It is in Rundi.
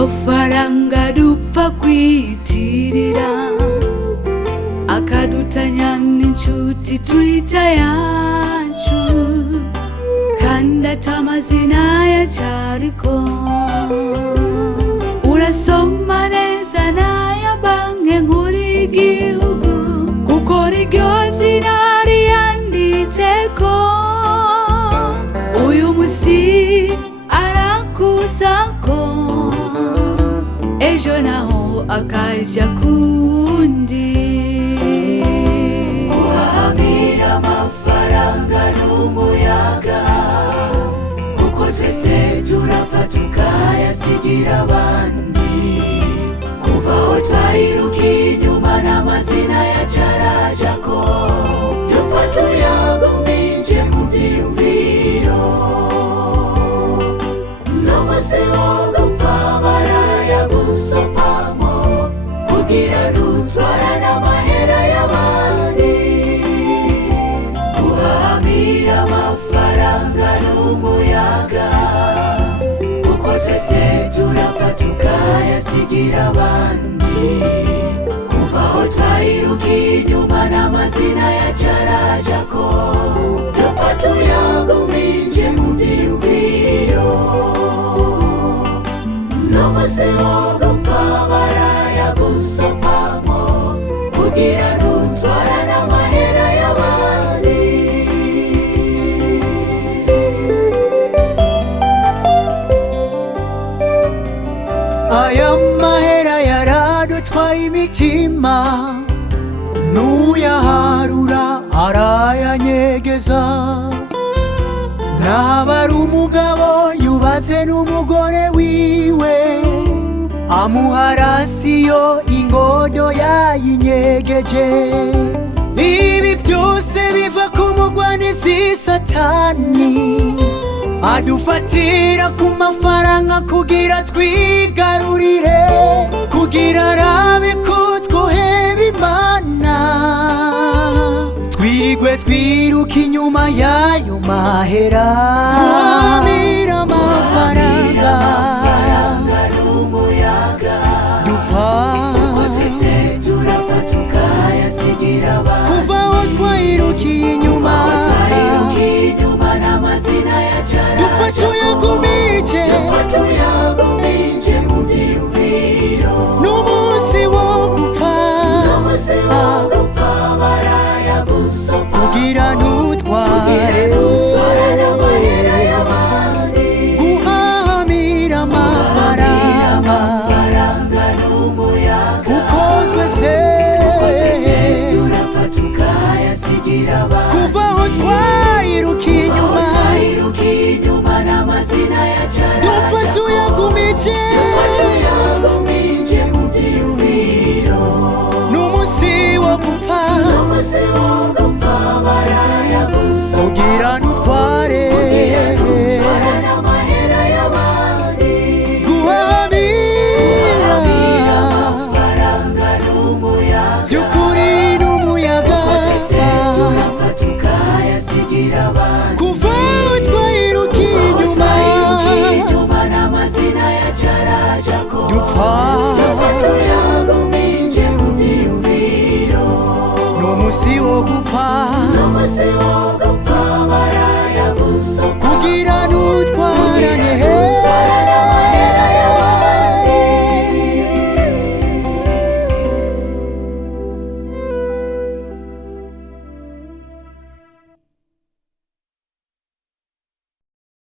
amafaranga dupfa kwiyitirira akadutanya n'inshuti twita yacu kandi atamazina yacariko urasoma neza n'aya banki nkuru y'igihugu kuko niryo zina riyanditseko uyu musi arakuzako ejo naho akaja kundi guhahamira amafaranga n'umuyaga kuko twese turapfa tukayasigira abandi kuva aho twayirukiye inyuma n'amazina yacarajako dupfa tuyagumije mu vyiyumviro n'umusi wo gupfa barayagusopamo kugira dutwara n'amahera y'abandi guhahamira amafaranga n'umuyaga kuko twese turapfa tukayasigira abandi kuva aho twayirukiye inyuma n'amazina yacarajako dupfa tuyagumije mu vyiyumviro n'umusi wo gupfa barayagusopamo kugira dutwara n'amahera y'abandi aya mahera yaradutwaye imitima n'uyaharura arayanyegeza naba ari umugabo yubatse n'umugore wiwe amuha rasiyo ingodo yayinyegeje ibi byose biva ku mugwanizi satani adufatira ku mafaranga kugira twigarurire kugira arabe ko twoheba Imana twirigwe twiruka inyuma y'ayo mahera guhahamira amafaranga n'umuyaga dupfa kuko twese turapfa tukayasigira abandi kuva aho twayirukiye inyuma n'amazina yacarajako dupfa tuyagumije mu vyiyumviro n'umusi wo gupfa barayagusopamo kugira ntutware n'amahera y'abandi guhahamira amafaranga n'umuyaga kuko twese turapfa tukayasigira abandi kuva aho twayirukiye inyuma n'amazina yacarajako dupfa tuyagumije mu vyiyumviro n'umusi wo gupfa barayagusopamo kugira ntutware n'amahera y'abandi guhahamira amafaranga n'umuyaga by'ukuri n'umuyaga turapfa tukayasigira abandi kuva aho twayirukiye inyuma n'amazina yacarajako dupfa tuyagumije mu vyiyumviro n'umusi wo gupfa barayagusopamo kugira ntutwarane